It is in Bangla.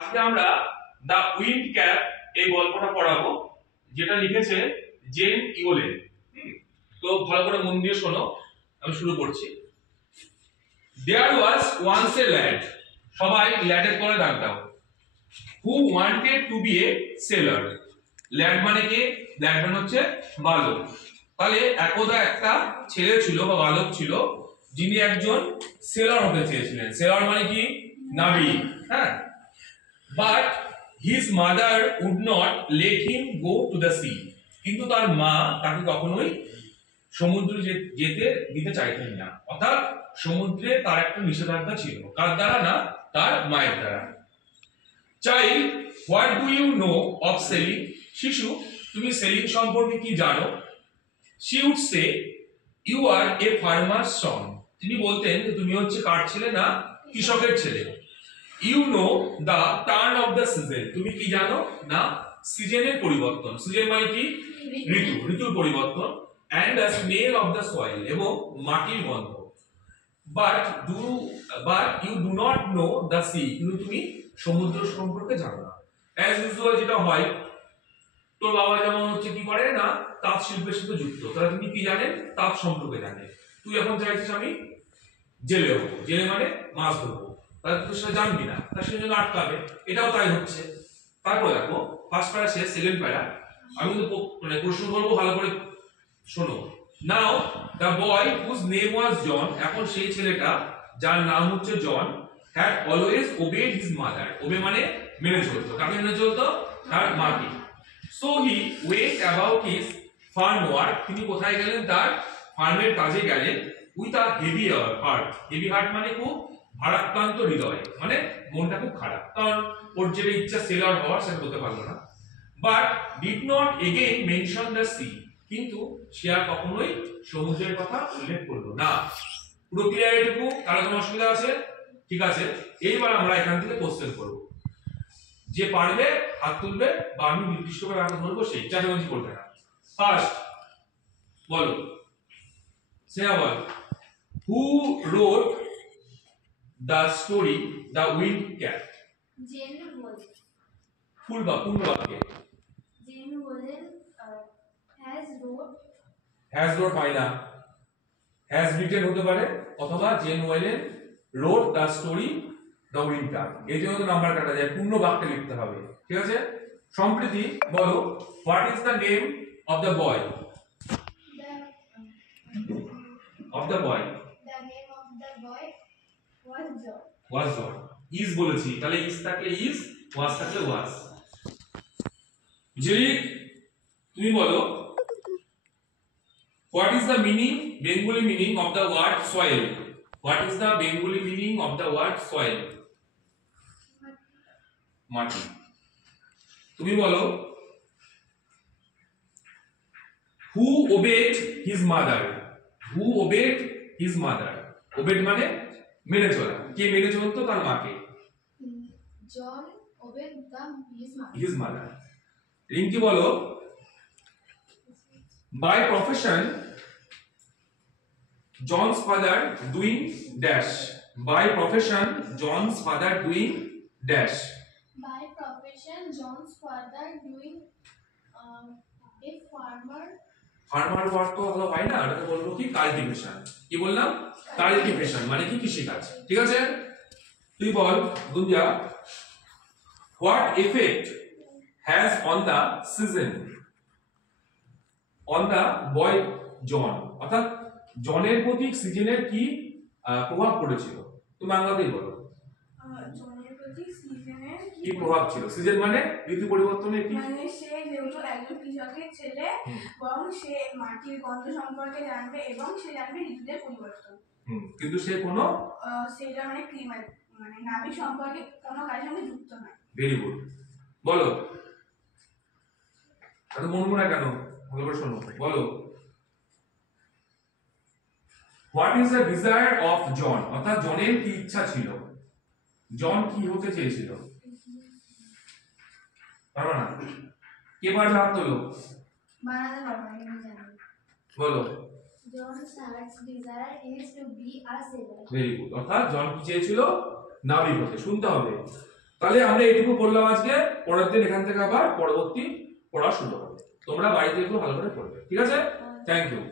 আজকে আমরা দ্য উইন্ড ক্যাপ এই গল্পটা পড়াবো, যেটা লিখেছে জেন ইওলেন। তো ভালো করে মন দিয়ে শোনো, আমি শুরু করছি। দেয়ার ওয়াজ ওয়ান্স এ ল্যাড, সবাই ল্যাডের পরে ডাক দাও, who wanted to be a sailor. Lad মানে কি? ল্যাড মানে হচ্ছে বালক। তাহলে একদা একটা ছেলে ছিল বা বালক ছিল, যিনি একজন সেলার হতে চেয়েছিলেন। সেলার মানে কি? নাবিক। হ্যাঁ, but his mother would not let him go to the sea. কিন্তু তার মা তাকে কখনোই সমুদ্রে যেতে দিতে চাইতেন না। অর্থাৎ সমুদ্রে তার একটা নিষেধাজ্ঞা ছিল। কার দ্বারা? না, তার মায়ের দ্বারা। Child, what do you know of selling? শিশু, তুমি সেলিং সম্পর্কে কি জানো? She would say, you are a farmer's son. তিনি বলতেন যে তুমি হচ্ছে কার ছেলে? না, কৃষকের ছেলে। You know the turn of the season, তুমি কি জানো? না, সিজনের পরিবর্তন। সিজন মানে কি? ঋতু, ঋতুর পরিবর্তন। And the smell of the soil, এবং মাটির গন্ধ। But you do not know the sea, কিন্তু তুমি সমুদ্র সম্পর্কে জানো না। অ্যাজ ইউজুয়াল যেটা হয়, তোর বাবা যেমন হচ্ছে কি করে না, তাঁত শিল্পের সাথে যুক্ত, তাহলে তুমি কি জানেন? তাঁত সম্পর্কে জানে। তুই এখন চাইছিস আমি জেলে হবো, জেলে মানে মাছ ধরবো, তাহলে তুই সেটা জানবি না, তার সঙ্গে জন্য আটকাবে। এটাও তাই হচ্ছে। তারপর দেখো, ফার্স্ট প্যারা শেষ, সেকেন্ড প্যারা। আমি কিন্তু মানে প্রশ্ন বলবো, ভালো করে শোনো। Now the boy whose name was John, এখন সেই ছেলেটা যার নাম হচ্ছে John, had always obeyed his mother. Obey মানে মেনে চলতো। কাকে মেনে চলতো? তার মাকে। So he went about his farm work, তিনি কোথায় গেলেন? তার ফার্মের কাজে গেলেন। With a heavy heart. Heavy heart মানে খুব ভারাক্রান্ত হৃদয়, মানে মনটা খুব খারাপ, কারণ ওর যেটা ইচ্ছা সেলার হওয়ার, সেটা হতে পারলো না। But did not again mention the sea, কিন্তু সে আর কখনোই সমুদ্রের কথা উল্লেখ করলো না। পুরো ক্লিয়ার এটুকু? কারো কোনো অসুবিধা আছে? ঠিক আছে, এইবার আমরা এখান থেকে কোশ্চেন করব। যে পারবে হাত তুলবে, বা আমি নির্দিষ্ট করে হাত ধরবো, সেই চাচাবাজি করবে না। ফার্স্ট বলো, স্নেহা বল, who wrote the story the wind cat? জেন ওয়েলেন। ফুল বা পূর্ণ বাক্যে। জেন ওয়েলেন হ্যাজ রোড হয় না, হ্যাজ রিটেন হতে পারে, অথবা জেন ওয়েলেন wrote the story the wind cat. এই জন্য তো নাম্বার কাটা যায়, পূর্ণ বাক্যে লিখতে হবে। ঠিক আছে, সম্প্রীতি বলো, what is the name of the boy? Of the boy, The name of the boy was John. Was John. Is বলেছি, তাহলে ইজ থাকলে ইজ, ওয়াজ থাকলে ওয়াজ। জেরি, তুমি বলো, what is the meaning, Bengali meaning of the word soil? What is the Bengali meaning of the word soil? মাটি। তুমি বলো, who obeyed his mother? Who obeyed his mother? Obeyed মানে মেনে চলা। কে মেনে চলতো? তার মাকে। John obeyed his mother. His mother. Rinki বলো, by profession John's father doing dash. By profession John's father doing dash. By profession, John's father doing a farmer. Farmer work তো ভালো হয় না, এটাকে বলবো কি? কাল্টিভেশন। কি বললাম? কাল্টিভেশন মানে কি? কৃষিকাজ। ঠিক আছে, তুই বল Gunja, what effect has on the season on the boy John? অর্থাৎ জনের প্রতি সিজনের কি প্রভাব পড়েছিল? তুমি বাংলাতেই বলো, জনের প্রতি সিজনের কি প্রভাব ছিল? সিজন মানে ঋতু পরিবর্তনের কি? মানে সে যেহেতু একজন কৃষকের ছেলে, এবং সে মাটির গন্ধ সম্পর্কে জানবে, এবং সে জানবে ঋতুদের পরিবর্তন। কিন্তু সে কোনো সেটা মানে মানে নাবিক সম্পর্কে কোনো কাজের সঙ্গে যুক্ত নয়। ভেরি গুড, বলো। এত মন মনে কেন? ভালো করে শোনো, বলো, what is the desire of John? অর্থাৎ জনের কি ইচ্ছা ছিল? জন কি হতে চেয়েছিল? পারো না? কে পারবে হাত তোলো? বানাতে পারবো না, আমি জানি। বলো। John's heart's desire is to be a sailor. Very good, অর্থাৎ জন কি চেয়েছিল? নাবিক হতে। শুনতে হবে, তাহলে আমরা এইটুকু বললাম আজকে, পরের দিন এখান থেকে আবার পরবর্তী পড়া শুরু হবে। তোমরা বাড়িতে একটু ভালো করে পড়বে, ঠিক আছে? Thank you.